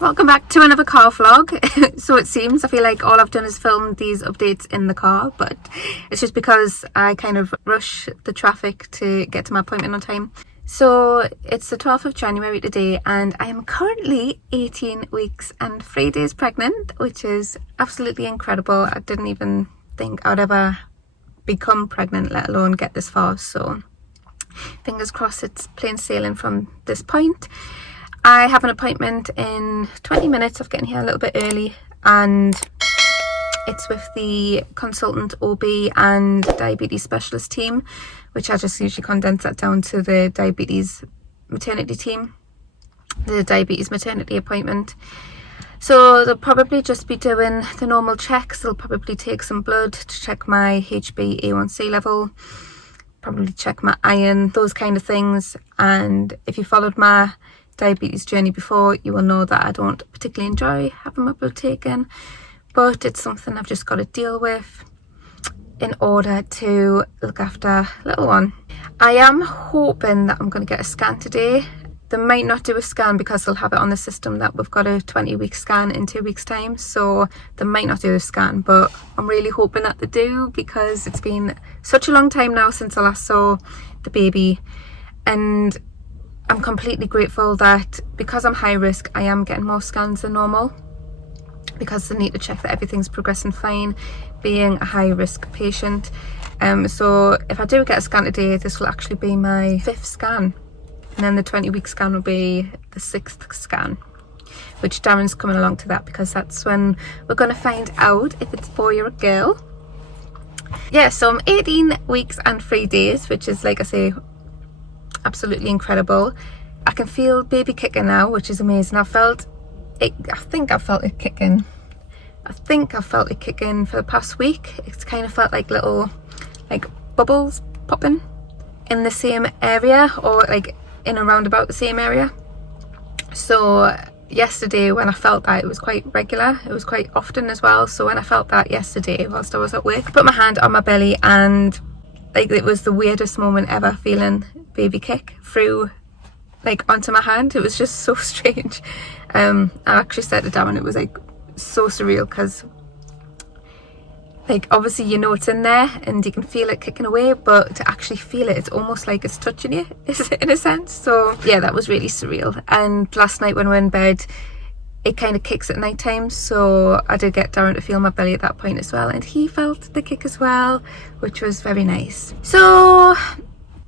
Welcome back to another car vlog. So it seems, I feel like all I've done is film these updates in the car, but it's just because I kind of rush the traffic to get to my appointment on time. So it's the 12th of January today and I am currently 18 weeks and 3 days pregnant, which is absolutely incredible. I didn't even think I'd ever become pregnant, let alone get this far. So fingers crossed it's plain sailing from this point. I have an appointment in 20 minutes of getting here a little bit early, and it's with the consultant OB and diabetes specialist team, which I just usually condense that down to the diabetes maternity team, the diabetes maternity appointment. So they'll probably just be doing the normal checks. They'll probably take some blood to check my HbA1c level, probably check my iron, those kind of things. And if you followed my diabetes journey before, you will know that I don't particularly enjoy having my blood taken, but it's something I've just got to deal with in order to look after little one. I am hoping that I'm going to get a scan today. They might not do a scan because they'll have it on the system that we've got a 20-week scan in 2 weeks time, so they might not do a scan, but I'm really hoping that they do, because it's been such a long time now since I last saw the baby, and I'm completely grateful that because I'm high risk, I am getting more scans than normal, because they need to check that everything's progressing fine, being a high risk patient. So if I do get a scan today, this will actually be my 5th scan, and then the 20-week scan will be the 6th scan, which Darren's coming along to that, because that's when we're going to find out if it's a boy or a girl. Yeah, so I'm 18 weeks and 3 days, which is, like I say, absolutely incredible. I can feel baby kicking now, which is amazing. I think I felt it kicking for the past week. It's kind of felt like little bubbles popping in the same area, or like in around about the same area. So yesterday when I felt that, it was quite regular, it was quite often as well. So when I felt that yesterday whilst I was at work, I put my hand on my belly, and it was the weirdest moment ever, feeling baby kick through onto my hand. It was just so strange. I actually said to Darren, it was so surreal, because obviously you know it's in there and you can feel it kicking away, but to actually feel it, it's almost like it's touching you in a sense. So yeah, that was really surreal. And last night when we were in bed, it kind of kicks at night time, so I did get Darren to feel my belly at that point as well, and he felt the kick as well, which was very nice. So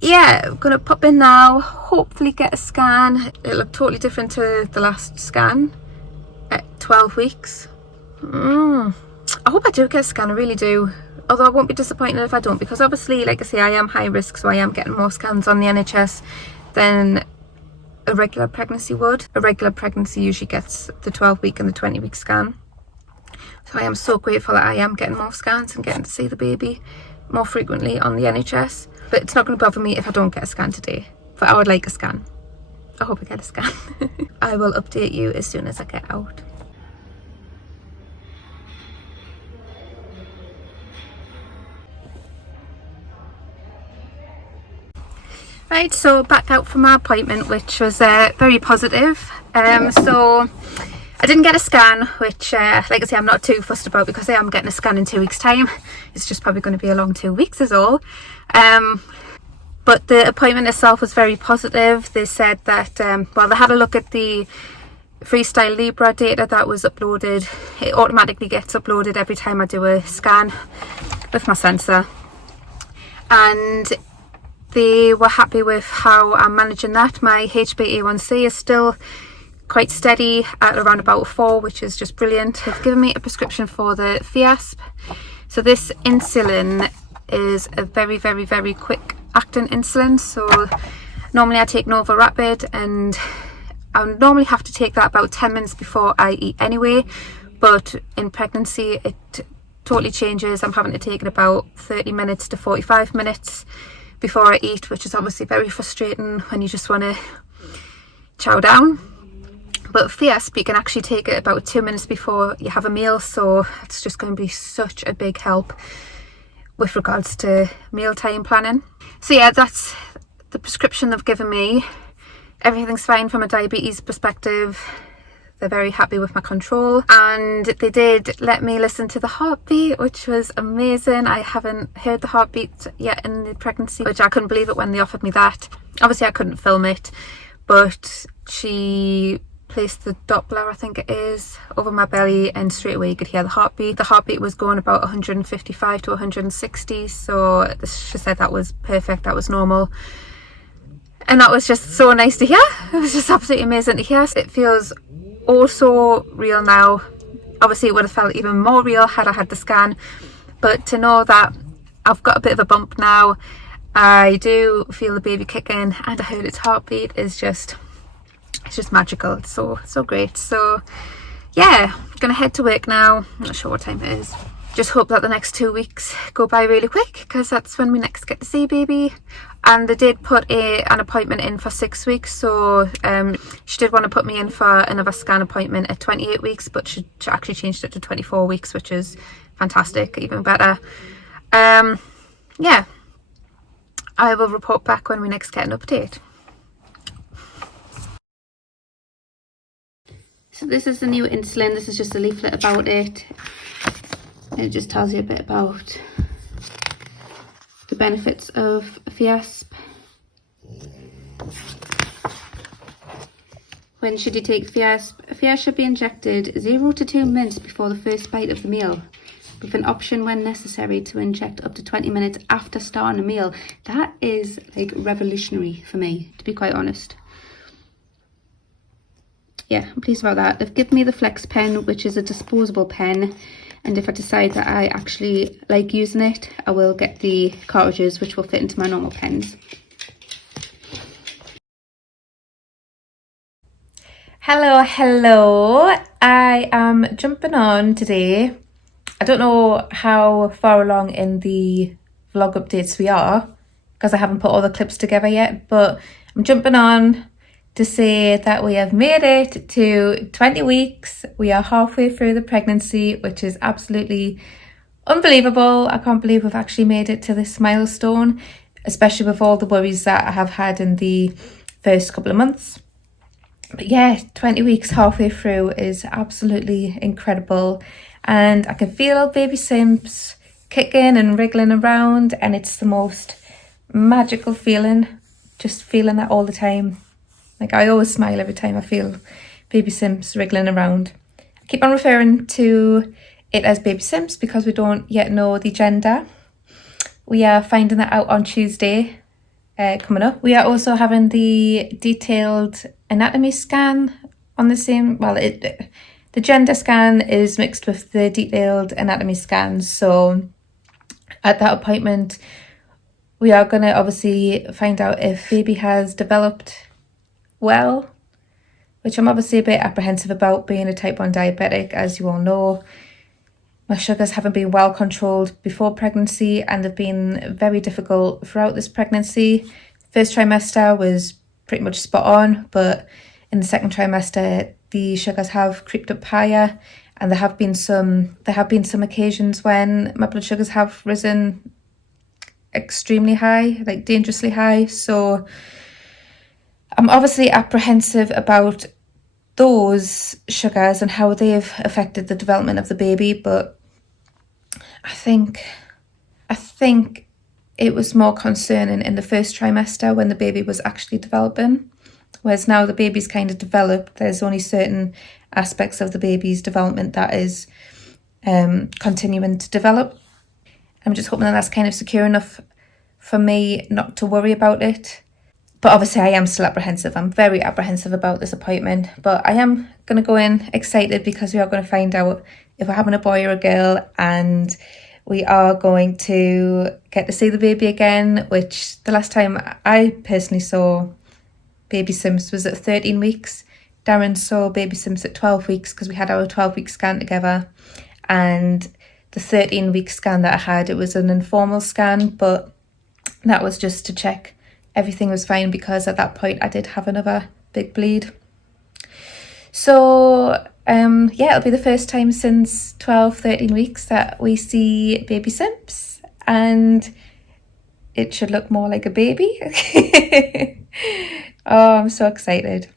yeah, I'm gonna pop in now, hopefully get a scan. It looked totally different to the last scan at 12 weeks. I hope I do get a scan, I really do. Although I won't be disappointed if I don't, because obviously, like I say, I am high risk, so I am getting more scans on the NHS than a regular pregnancy would. A regular pregnancy usually gets the 12-week and the 20-week scan. So I am so grateful that I am getting more scans and getting to see the baby more frequently on the NHS. But it's not going to bother me if I don't get a scan today. But I would like a scan. I hope I get a scan. I will update you as soon as I get out. Right, so back out from my appointment, which was very positive. So I didn't get a scan, which like I say, I'm not too fussed about, because I am getting a scan in 2 weeks time. It's just probably going to be a long 2 weeks is all. But the appointment itself was very positive. They said that, well, they had a look at the Freestyle Libra data that was uploaded. It automatically gets uploaded every time I do a scan with my sensor. And they were happy with how I'm managing that. My HbA1c is still quite steady at around about 4, which is just brilliant. They've given me a prescription for the Fiasp. So this insulin is a very, very, very quick acting insulin. So normally I take Nova Rapid, and I normally have to take that about 10 minutes before I eat anyway, but in pregnancy it totally changes. I'm having to take it about 30 minutes to 45 minutes before I eat, which is obviously very frustrating when you just want to chow down. But Fiasp, you can actually take it about 2 minutes before you have a meal, so it's just going to be such a big help with regards to mealtime planning. So yeah, that's the prescription they've given me. Everything's fine from a diabetes perspective. They're very happy with my control, and they did let me listen to the heartbeat, which was amazing. I haven't heard the heartbeat yet in the pregnancy, which I couldn't believe it when they offered me that. Obviously I couldn't film it, but she placed the Doppler, I think it is, over my belly, and straight away you could hear the heartbeat. The heartbeat was going about 155 to 160, so she said that was perfect, that was normal. And that was just so nice to hear. It was just absolutely amazing to hear. It feels oh so real now. Obviously it would have felt even more real had I had the scan, but to know that I've got a bit of a bump now, I do feel the baby kicking, and I heard its heartbeat is just, it's just magical. It's so great. So yeah, I'm gonna head to work now. I'm not sure what time it is. Just hope that the next 2 weeks go by really quick, because that's when we next get to see baby. And they did put an appointment in for 6 weeks, so she did want to put me in for another scan appointment at 28 weeks, but she actually changed it to 24 weeks, which is fantastic, even better. Yeah, I will report back when we next get an update. So this is the new insulin. This is just a leaflet about it. It just tells you a bit about the benefits of Fiasp. When should you take Fiasp? Fiasp should be injected 0 to 2 minutes before the first bite of the meal, with an option when necessary to inject up to 20 minutes after starting a meal. That is like revolutionary for me, to be quite honest. Yeah, I'm pleased about that. They've given me the Flex pen, which is a disposable pen, and if I decide that I actually like using it, I will get the cartridges, which will fit into my normal pens. Hello, I am jumping on today. I don't know how far along in the vlog updates we are, because I haven't put all the clips together yet, but I'm jumping on to say that we have made it to 20 weeks. We are halfway through the pregnancy, which is absolutely unbelievable. I can't believe we've actually made it to this milestone, especially with all the worries that I have had in the first couple of months. But yeah, 20 weeks halfway through is absolutely incredible, and I can feel baby Simps kicking and wriggling around, and it's the most magical feeling, just feeling that all the time. Like, I always smile every time I feel baby Simps wriggling around. I keep on referring to it as baby Simps because we don't yet know the gender. We are finding that out on Tuesday coming up. We are also having the detailed anatomy scan on the same, well, the gender scan is mixed with the detailed anatomy scan. So at that appointment, we are going to obviously find out if baby has developed well, which I'm obviously a bit apprehensive about, being a type 1 diabetic. As you all know, my sugars haven't been well controlled before pregnancy, and they've been very difficult throughout this pregnancy. First trimester was pretty much spot on, but in the second trimester the sugars have creeped up higher, and there have been some occasions when my blood sugars have risen extremely high, like dangerously high. So I'm obviously apprehensive about those sugars and how they've affected the development of the baby, but I think it was more concerning in the first trimester when the baby was actually developing, whereas now the baby's kind of developed. There's only certain aspects of the baby's development that is continuing to develop. I'm just hoping that that's kind of secure enough for me not to worry about it. But obviously I am still apprehensive. I'm very apprehensive about this appointment, but I am going to go in excited because we are going to find out if we're having a boy or a girl, and we are going to get to see the baby again, which the last time I personally saw baby Simps was at 13 weeks. Darren saw baby Simps at 12 weeks because we had our 12-week scan together, and the 13-week scan that I had, it was an informal scan, but that was just to check everything was fine, because at that point I did have another big bleed. So yeah, it'll be the first time since 13 weeks that we see baby Simps, and it should look more like a baby. Oh, I'm so excited.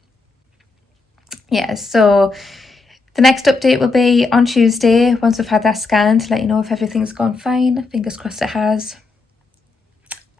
yeah, so the next update will be on Tuesday once we've had that scan to let you know if everything's gone fine. Fingers crossed it has.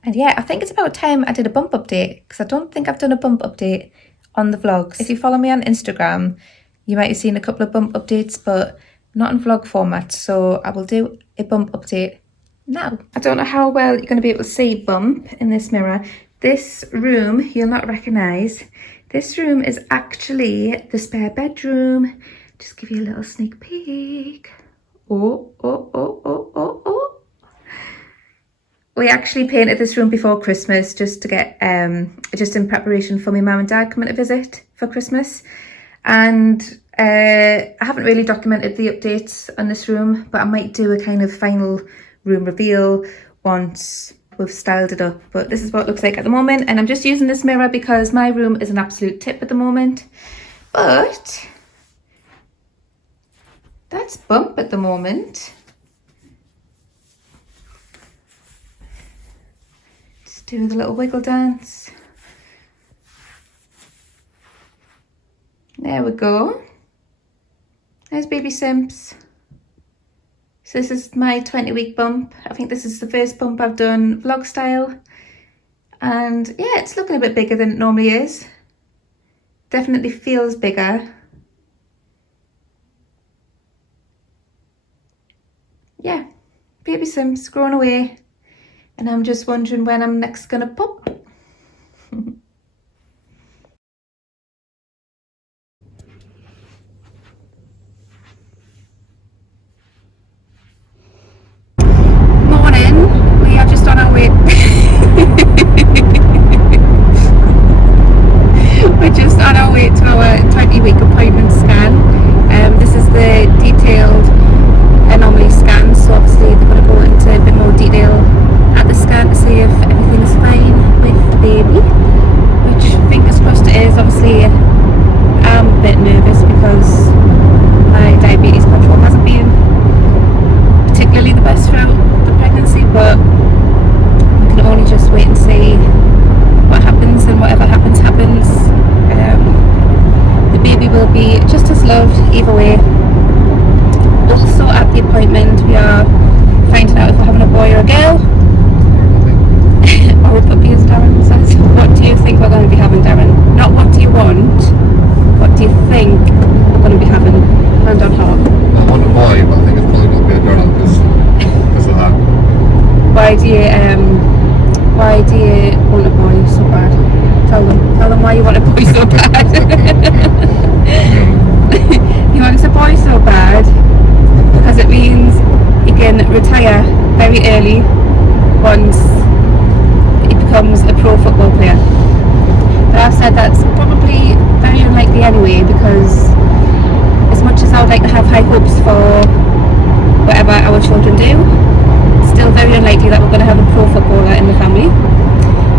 And yeah, I think it's about time I did a bump update, because I don't think I've done a bump update on the vlogs. If you follow me on Instagram, you might have seen a couple of bump updates, but not in vlog format. So I will do a bump update now. I don't know how well you're going to be able to see bump in this mirror. This room you'll not recognise. This room is actually the spare bedroom. Just give you a little sneak peek. Oh, oh, oh, oh, oh, oh. We actually painted this room before Christmas just to get, just in preparation for my mum and dad coming to visit for Christmas. And I haven't really documented the updates on this room, but I might do a kind of final room reveal once we've styled it up. But this is what it looks like at the moment. And I'm just using this mirror because my room is an absolute tip at the moment. But that's bump at the moment. Do the little wiggle dance. There we go. There's baby Simps. So this is my 20-week bump. I think this is the first bump I've done vlog style. And yeah, it's looking a bit bigger than it normally is. Definitely feels bigger. Yeah, baby Simps growing away. And I'm just wondering when I'm next gonna pop. Morning, we are just on our way. We're just on our way to our 20-week appointment scan. This is the detailed anomaly scan, so obviously they're going to go into a bit more detail at the scan to see if everything's fine with the baby, which fingers crossed it is. Obviously I'm a bit nervous because my diabetes control hasn't been particularly the best throughout the pregnancy, but we can only just wait and see what happens, and whatever happens. The baby will be just as loved either way. Also at the appointment we are finding out if we're having a boy or a girl. Or a puppy, as Darren says. What do you think we're going to be having, Darren? Not what do you want, what do you think we're going to be having? Hand on heart. I want a boy, but I think it's probably going to be a girl because of that. Why do you want a boy so bad? Tell them why you want a boy so bad. He wants a boy so bad because it means he can retire very early once he becomes a pro football player. But I've said that's probably very unlikely anyway, because as much as I would like to have high hopes for whatever our children do, it's still very unlikely that we're going to have a pro footballer in the family.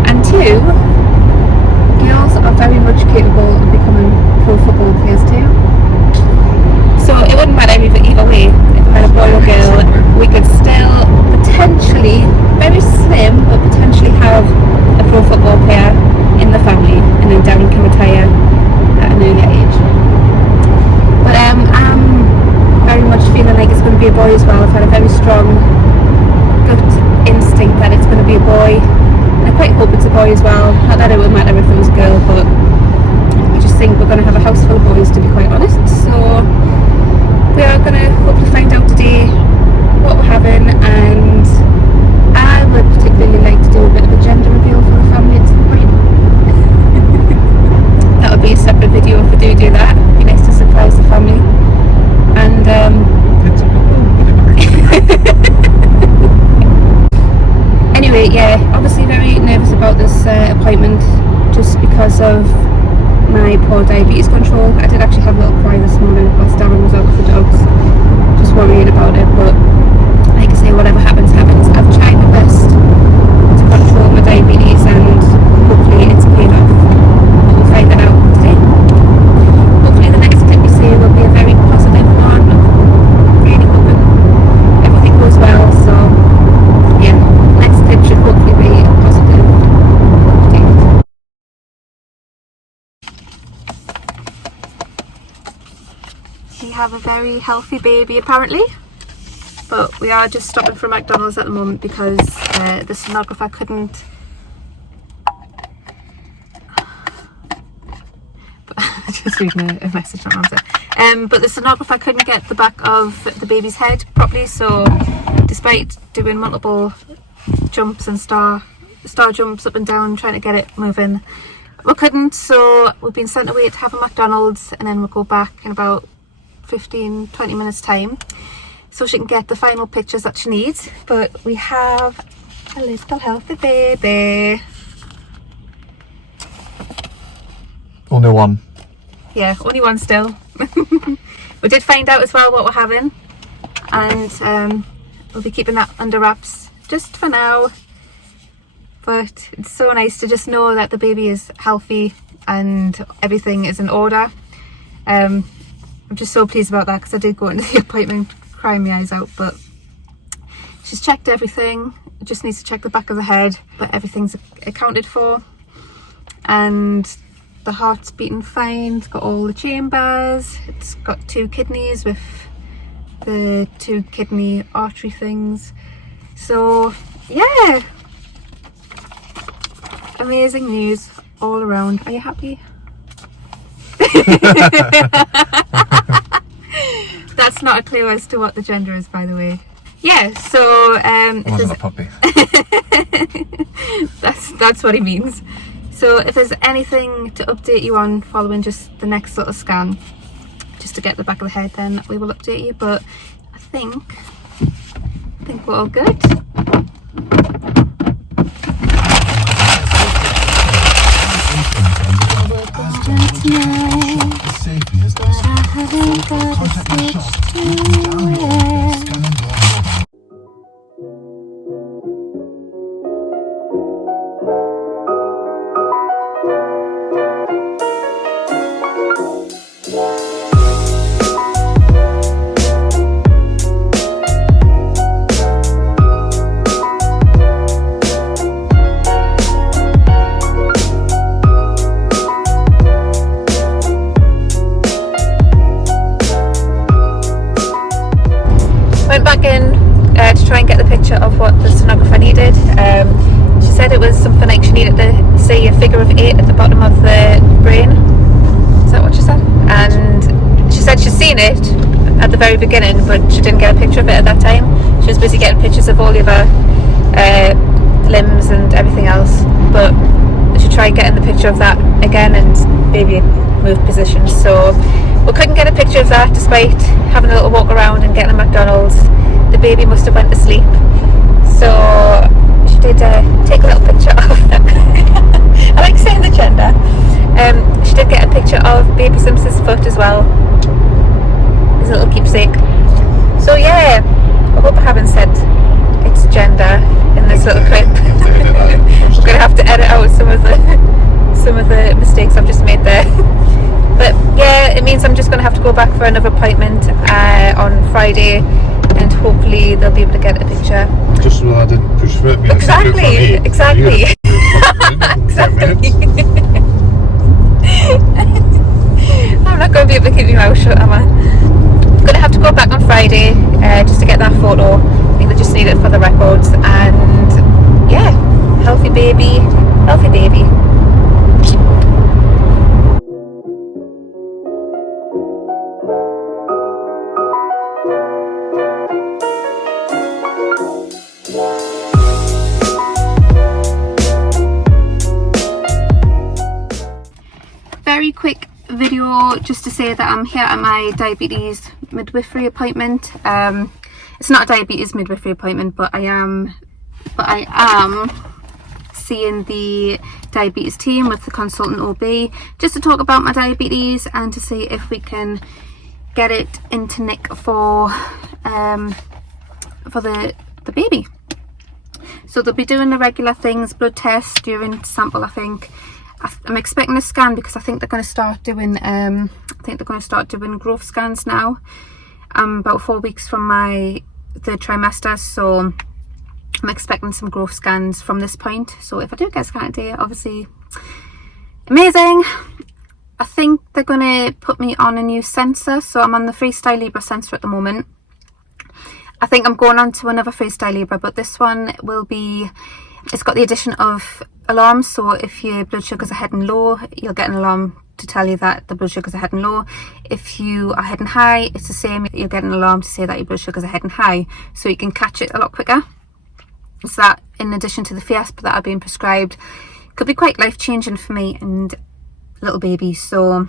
And two, girls are very much capable of becoming pro football players too. So it wouldn't matter either way. If I had a boy or girl, we could still potentially, very slim, but potentially have a pro football player in the family, and then Darren can retire at an earlier age. But I'm very much feeling like it's going to be a boy as well. I've had a very strong gut instinct that it's going to be a boy. I quite hope it's a boy as well. Not that it would matter if it was a girl, but I just think we're going to have a house full of boys, to be quite honest. So we are going to hopefully find out today what we're having, and I would particularly like to do a bit of a gender reveal for the family at some point. That would be a separate video if we do that. It'd be nice to surprise the family. And anyway, yeah, obviously very nervous about this appointment, just because of my poor diabetes control. I did actually have a little cry this morning whilst Darren was out with the dogs, just worrying about it. But like I say, whatever happens, happens. I've tried my best to control my diabetes, and hopefully it's paid off. But we'll find that out today. Hopefully the next clip you see will be a very positive one. Really hoping everything goes well. So yeah, next clip should hopefully be a positive update. We have a very healthy baby apparently, but we are just stopping for McDonald's at the moment because the sonographer couldn't just reading a message on Ramsey. But the sonographer couldn't get the back of the baby's head properly, so despite doing multiple jumps and star jumps up and down trying to get it moving, we couldn't. So we've been sent away to have a McDonald's, and then we'll go back in about 15-20 minutes time so she can get the final pictures that she needs. But we have a little healthy baby. Only one. Yeah, only one still. We did find out as well what we're having, and we'll be keeping that under wraps just for now. But it's so nice to just know that the baby is healthy and everything is in order. I'm just so pleased about that because I did go into the appointment crying my eyes out, but she's checked everything. Just needs to check the back of the head, but everything's accounted for, and the heart's beating fine. It's got all the chambers. It's got 2 kidneys with the 2 kidney artery things. So yeah, amazing news all around. Are you happy? That's not a clue as to what the gender is, by the way. Yeah, so It wasn't a puppy. that's what he means. So if there's anything to update you on following just the next little scan, just to get the back of the head, then we will update you. But I think we're all good. Went back in to try and get the picture of what the sonographer needed. She said it was something like she needed to see a figure of 8 at the bottom of the brain. Is that what she said? And she said she'd seen it at the very beginning, but she didn't get a picture of it at that time. She was busy getting pictures of all the other limbs and everything else. But she tried getting the picture of that again, and baby moved positions. So we couldn't get a picture of that despite having a little walk around and getting a McDonald's. The baby must have went to sleep. So she did take a little picture of I like saying the gender. She did get a picture of baby Simpson's foot as well, his little keepsake. So yeah, I hope I haven't said its gender in this little clip. I'm gonna have to edit out some of the mistakes I've just made there. But yeah, it means I'm just going to have to go back for another appointment on Friday, and hopefully they'll be able to get a picture. Just so I didn't push for it. Exactly. Exactly. I'm not going to be able to keep my mouth shut, am I? I'm going to have to go back on Friday just to get that photo. I think they just need it for the records. And yeah, healthy baby, healthy baby. Very quick video just to say that I'm here at my diabetes midwifery appointment. It's not a diabetes midwifery appointment, but I am seeing the diabetes team with the consultant OB just to talk about my diabetes and to see if we can get it into Nick for the baby. So they'll be doing the regular things, blood test, urine sample. I think I'm expecting a scan because I think they're going to start doing growth scans now. I'm about 4 weeks from my third trimester, so I'm expecting some growth scans from this point. So if I do get a scan today, obviously amazing. I think they're going to put me on a new sensor. So I'm on the Freestyle Libre sensor at the moment. I think I'm going on to another Freestyle Libre, but this one will be, it's got the addition of alarms. So if your blood sugars are heading low, you'll get an alarm to tell you that the blood sugars are heading low. If you are heading high, it's the same. You'll get an alarm to say that your blood sugars are heading high, so you can catch it a lot quicker. So that, in addition to the Fiasp that I've been prescribed, could be quite life-changing for me and little baby. So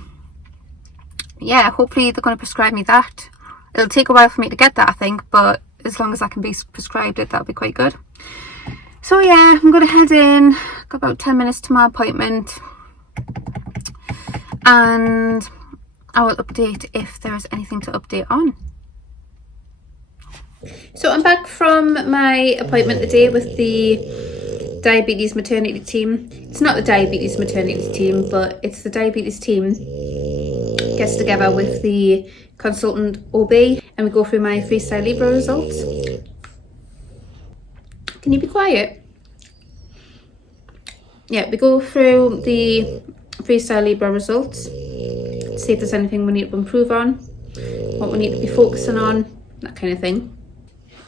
yeah, hopefully they're going to prescribe me that. It'll take a while for me to get that, I think, but as long as I can be prescribed it, that'll be quite good. So yeah, I'm going to head in. Got about 10 minutes to my appointment, and I will update if there's anything to update on. So I'm back from my appointment today with the diabetes maternity team. It's not the diabetes maternity team, but it's the diabetes team gets together with the consultant OB, and we go through my Freestyle Libre results. Can you be quiet? Yeah, we go through the Freestyle Libre results, see if there's anything we need to improve on, what we need to be focusing on, that kind of thing.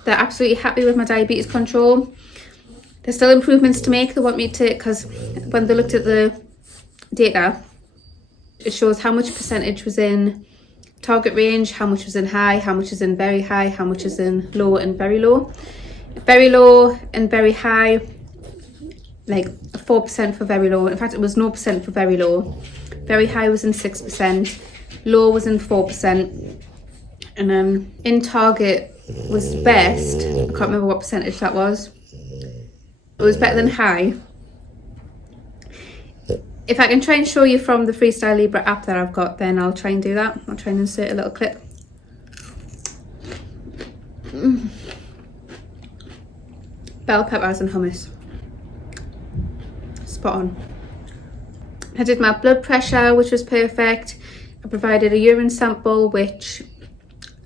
They're absolutely happy with my diabetes control. There's still improvements to make. They want me to, because when they looked at the data, it shows how much percentage was in target range, how much was in high, how much is in very high, how much is in low and very low. Very low and very high, like 4% for very low. In fact, it was 0% for very low. Very high was in 6%, low was in 4%, and in target was best. I can't remember what percentage that was. It was better than high. If I can try and show you from the Freestyle Libre app that I've got, then I'll try and do that. I'll try and insert a little clip. Bell peppers and hummus. Spot on. I did my blood pressure, which was perfect. I provided a urine sample, which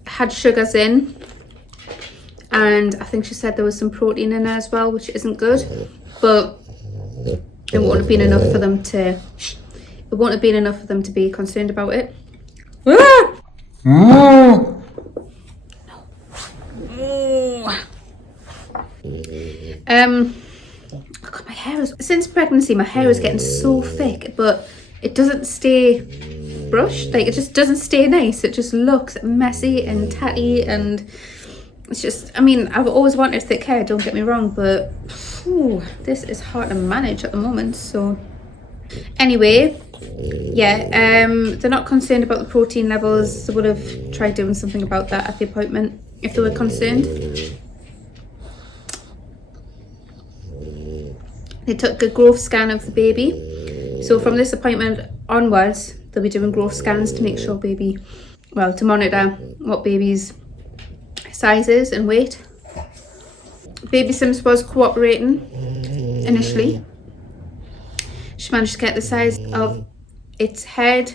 had sugars in. And I think she said there was some protein in there as well, which isn't good. But it won't have been enough for them to... It won't have been enough for them to be concerned about it. No. God, my hair is, since pregnancy my hair is getting so thick, but it doesn't stay brushed. Like, it just doesn't stay nice. It just looks messy and tatty, and it's just, I mean, I've always wanted thick hair, don't get me wrong, but this is hard to manage at the moment. So anyway, yeah, they're not concerned about the protein levels. They would have tried doing something about that at the appointment if they were concerned. They took a growth scan of the baby. So from this appointment onwards, they'll be doing growth scans to make sure baby, well, to monitor what baby's size is and weight. Baby Sims was cooperating initially. She managed to get the size of its head,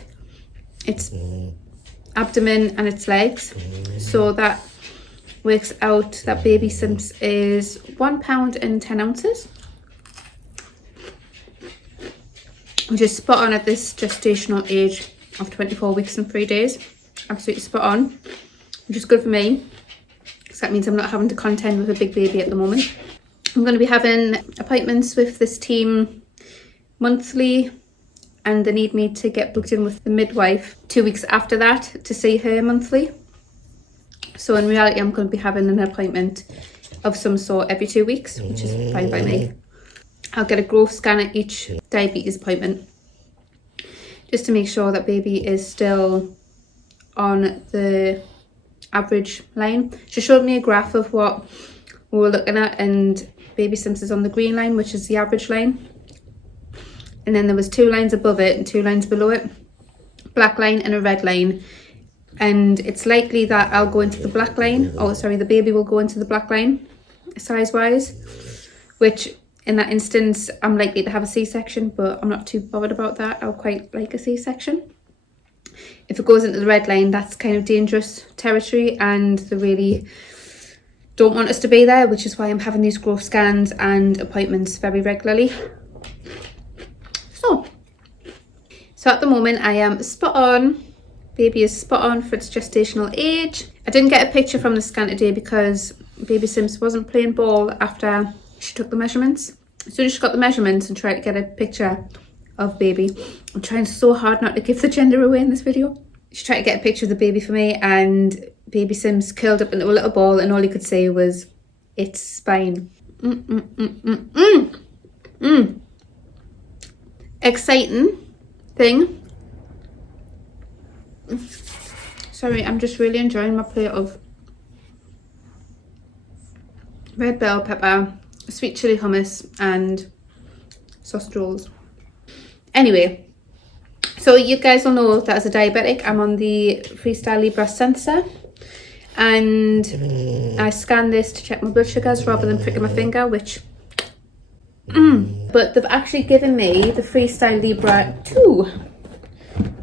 its abdomen and its legs. So that works out that Baby Sims is 1 pound and 10 ounces. Which is spot on at this gestational age of 24 weeks and 3 days. Absolutely spot on, which is good for me, because that means I'm not having to contend with a big baby at the moment. I'm going to be having appointments with this team monthly, and they need me to get booked in with the midwife 2 weeks after that to see her monthly. So in reality, I'm going to be having an appointment of some sort every 2 weeks, which is fine by me. I'll get a growth scan at each diabetes appointment just to make sure that baby is still on the average line. She showed me a graph of what we were looking at, and Baby Sims is on the green line, which is the average line. And then there was 2 lines above it and 2 lines below it, black line and a red line. And it's likely that I'll go into the black line, the baby will go into the black line size wise, which in that instance I'm likely to have a C-section, but I'm not too bothered about that. I'll quite like a C-section. If it goes into the red line, that's kind of dangerous territory, and they really don't want us to be there, which is why I'm having these growth scans and appointments very regularly. So at the moment I am spot on. Baby is spot on for its gestational age. I didn't get a picture from the scan today because baby Sims wasn't playing ball after she took the measurements. As soon as she got the measurements and tried to get a picture of baby, I'm trying so hard not to give the gender away in this video. She tried to get a picture of the baby for me and baby Sims curled up into a little ball and all he could say was, "It's spine." Exciting thing. Sorry, I'm just really enjoying my plate of red bell pepper, sweet chili hummus and sausage rolls. Anyway, so you guys will know that as a diabetic I'm on the Freestyle Libre sensor, and I scan this to check my blood sugars rather than pricking my finger, which but they've actually given me the Freestyle Libre 2.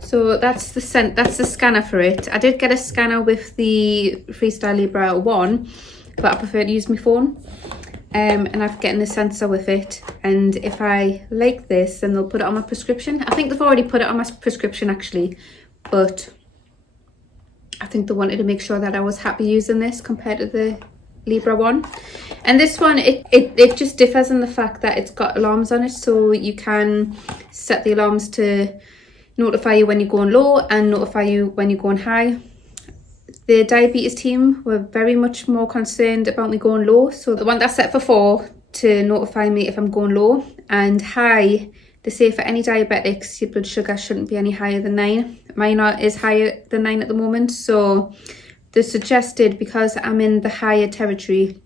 So that's the scanner for it. I did get a scanner with the Freestyle Libre 1, but I prefer to use my phone. And I've gotten a sensor with it, and if I like this then they'll put it on my prescription. I think they've already put it on my prescription actually, but I think they wanted to make sure that I was happy using this compared to the Libre 1. And this one, it just differs in the fact that it's got alarms on it, so you can set the alarms to notify you when you're going low and notify you when you're going high. The diabetes team were very much more concerned about me going low, so the one that's set for 4 to notify me if I'm going low, and high, they say for any diabetics your blood sugar shouldn't be any higher than 9. Mine is higher than 9 at the moment, so they suggested, because I'm in the higher territory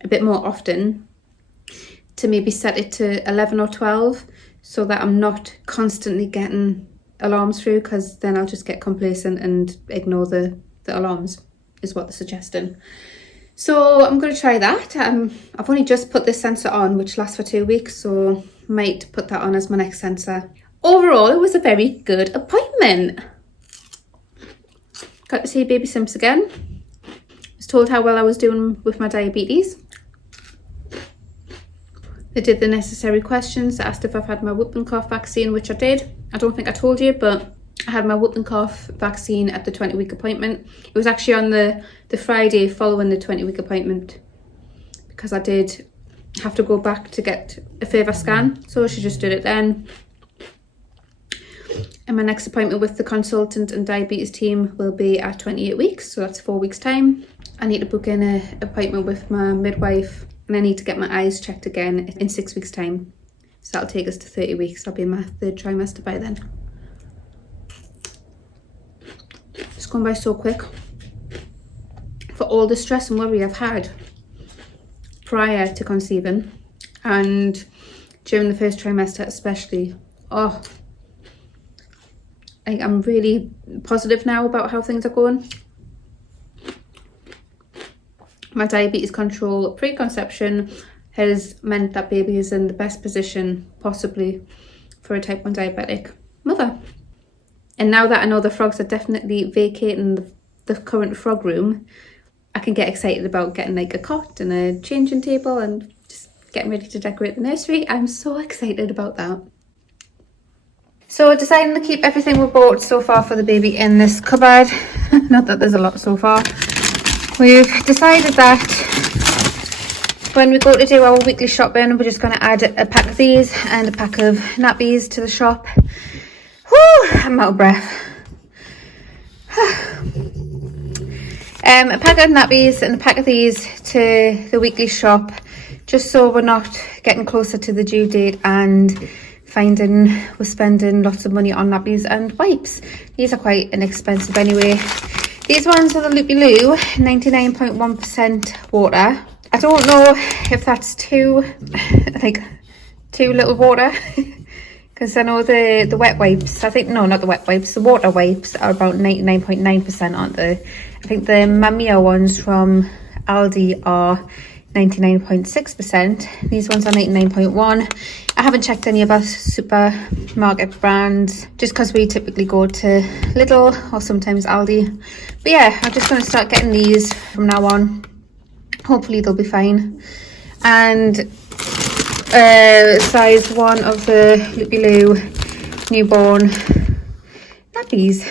a bit more often, to maybe set it to 11 or 12 so that I'm not constantly getting alarms through, because then I'll just get complacent and ignore the alarms, is what they're suggesting. So I'm going to try that. I've only just put this sensor on, which lasts for 2 weeks, so might put that on as my next sensor. Overall, it was a very good appointment. Got to see baby Sims again. Was told how well I was doing with my diabetes. They did the necessary questions. They asked if I've had my whooping cough vaccine, which I did. I don't think I told you, but I had my whooping cough vaccine at the 20-week appointment. It was actually on the Friday following the 20-week appointment, because I did have to go back to get a further scan, so she just did it then. And my next appointment with the consultant and diabetes team will be at 28 weeks, so that's 4 weeks time. I need to book in an appointment with my midwife, and I need to get my eyes checked again in 6 weeks time. So that'll take us to 30 weeks. I'll be in my 3rd trimester by then. It's gone by so quick. For all the stress and worry I've had prior to conceiving and during the 1st trimester especially, I'm really positive now about how things are going. My diabetes control pre-conception has meant that baby is in the best position possibly for a type 1 diabetic mother. And now that I know the frogs are definitely vacating the current frog room, I can get excited about getting like a cot and a changing table and just getting ready to decorate the nursery. I'm so excited about that. So deciding to keep everything we bought so far for the baby in this cupboard. Not that there's a lot so far. We've decided that when we go to do our weekly shopping, we're just going to add a pack of these and a pack of nappies to the shop. Whew, I'm out of breath. A pack of nappies and a pack of these to the weekly shop, just so we're not getting closer to the due date and finding we're spending lots of money on nappies and wipes. These are quite inexpensive anyway. These ones are the Loopy Loo, 99.1% water. I don't know if that's too little water, because I know the wet wipes, I think, no, not the wet wipes, the water wipes are about 99.9%, aren't they? I think the Mamiya ones from Aldi are 99.6%. These ones are 99.1%. I haven't checked any of our supermarket brands, just because we typically go to Lidl or sometimes Aldi. But yeah, I'm just going to start getting these from now on. Hopefully they'll be fine. And size 1 of the Loopy Loo newborn nappies.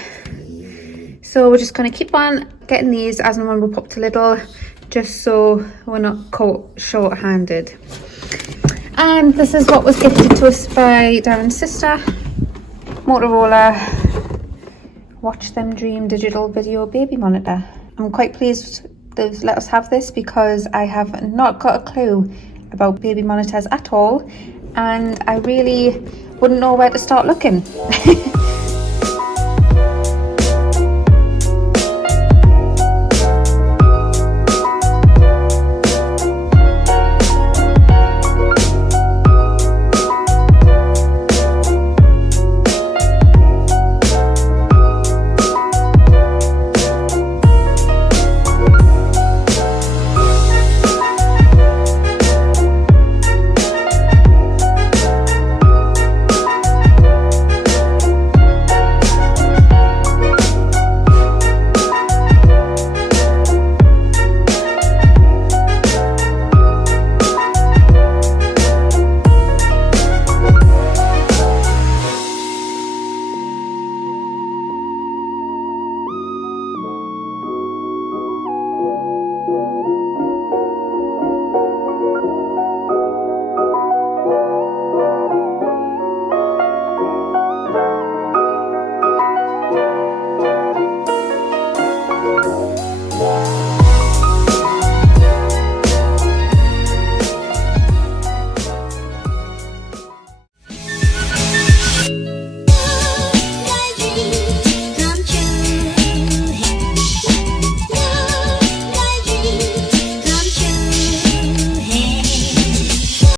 So we're just going to keep on getting these as and when we pop to Lidl, just so we're not caught short-handed. And this is what was gifted to us by Darren's sister, Motorola Watch Them Dream digital video baby monitor. I'm quite pleased they've let us have this because I have not got a clue about baby monitors at all, and I really wouldn't know where to start looking.